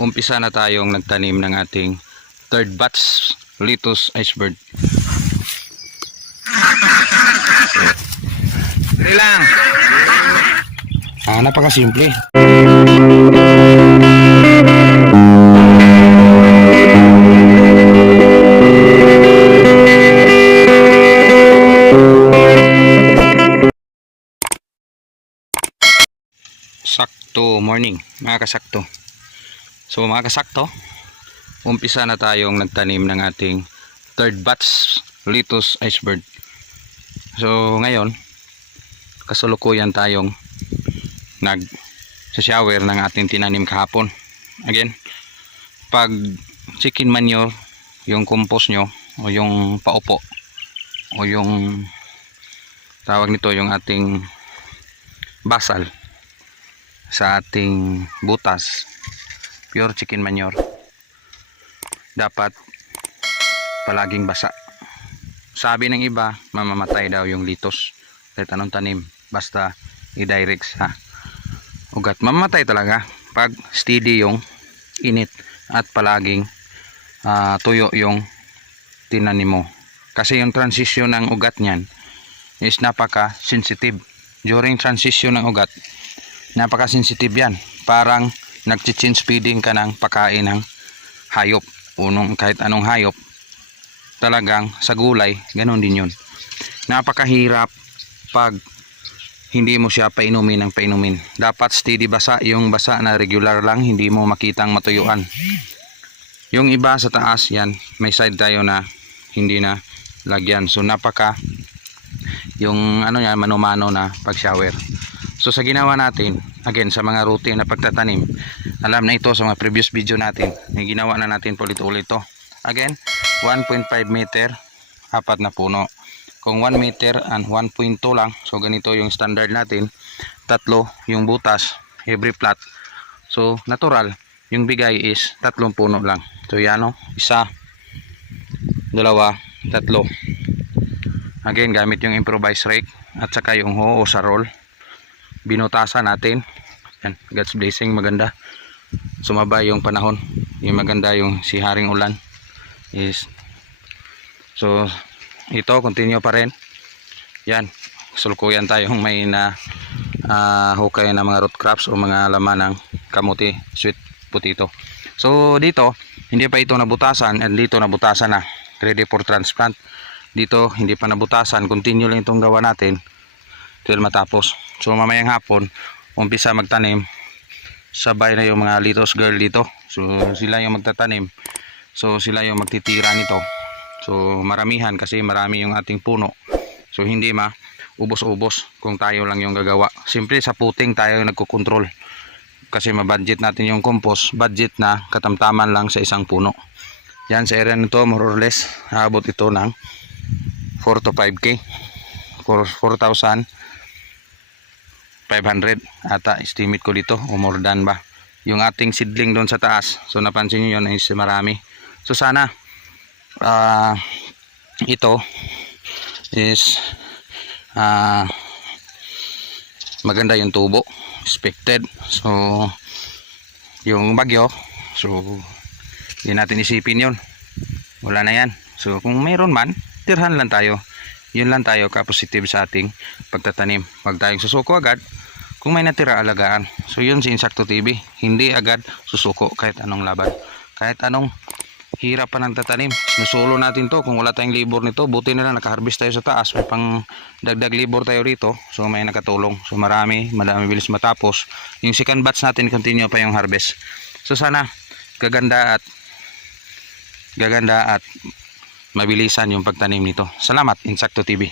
umpisa na tayong nagtanim ng ating third batch lettuce iceberg. Dali lang. Napakasimple. Sakto morning, mga kasakto. So mga kasakto, umpisa na tayong nagtanim ng ating third batch lettuce iceberg. So ngayon, kasulukuyan tayong nag-shower ng ating tinanim kahapon. Again, pag chicken manure, yung compost nyo o yung paupo o yung tawag nito, yung ating basal sa ating butas, pure chicken manure, dapat palaging basa. Sabi ng iba, mamamatay daw yung lettuce kahit anong tanim, basta i-direct sa ugat. Mamamatay talaga pag steady yung init at palaging tuyo yung tinanim mo, kasi yung transition ng ugat niyan is napaka sensitive. During transition ng ugat, napaka-sensitive yan. Parang nag-change feeding ka ng pagkain ng hayop. Kahit anong hayop, talagang sa gulay, ganun din yun. Napakahirap pag hindi mo siya painumin ng painumin. Dapat steady basa, yung basa na regular lang, hindi mo makitang matuyuan. Yung iba sa taas, yan, may side tayo na hindi na lagyan. So yung ano yan, mano-mano na pag-shower. So sa ginawa natin, again, sa mga routine na pagtatanim, alam na ito sa mga previous video natin, may ginawa na natin ulit-ulit to. Again, 1.5 meter, 4 na puno. Kung 1 meter and 1.2 lang, so ganito yung standard natin, 3 yung butas, every plot. So natural, yung bigay is 3 puno lang. So yan o, 1, 2, 3. Again, gamit yung improvised rake at saka yung hoe o sarol. Binutasan natin. Yan, God's blessing, maganda. Sumabay yung panahon. Yung maganda yung si Haring Ulan is, so ito continue pa rin. Yan, sulkuyan tayong may na hukay na mga root crops o mga laman ng kamuti, sweet potato. So dito hindi pa ito nabutasan, and dito nabutasan na, ready for transplant. Dito hindi pa nabutasan, continue lang itong gawa natin till matapos. So mamayang hapon umpisa magtanim, sabay na yung mga lettuce girl dito. So sila yung magtatanim, so sila yung magtitira nito. So maramihan kasi marami yung ating puno, so hindi ubos-ubos kung tayo lang yung gagawa. Simple sa puting tayo yung nagkukontrol, kasi mabudget natin yung compost, budget na katamtaman lang sa isang puno. Yan, sa area nito more or less abot ito ng 4 to 5k, 4,500 ata estimate ko dito, o more than ba yung ating seedling doon sa taas. So napansin nyo yun is marami. So sana ito is maganda yung tubo expected. So yung bagyo, so hindi natin isipin yun, wala na yan. So kung mayroon man, tirhan lang tayo, yun lang tayo ka-positive sa ating pagtatanim. Huwag tayong susuko agad, kung may natira alagaan. So yun si Insakto TV, hindi agad susuko kahit anong laban, kahit anong hirap pa ng tatanim. Sinusulo natin to, kung wala tayong labor nito, buti na lang nakaharvest tayo sa taas, may pang dagdag labor tayo rito, so may nakatulong. So madami bilis matapos. Yung second batch natin, continue pa yung harvest. So sana gaganda at mabilisan yung pagtanim nito. Salamat Insakto TV.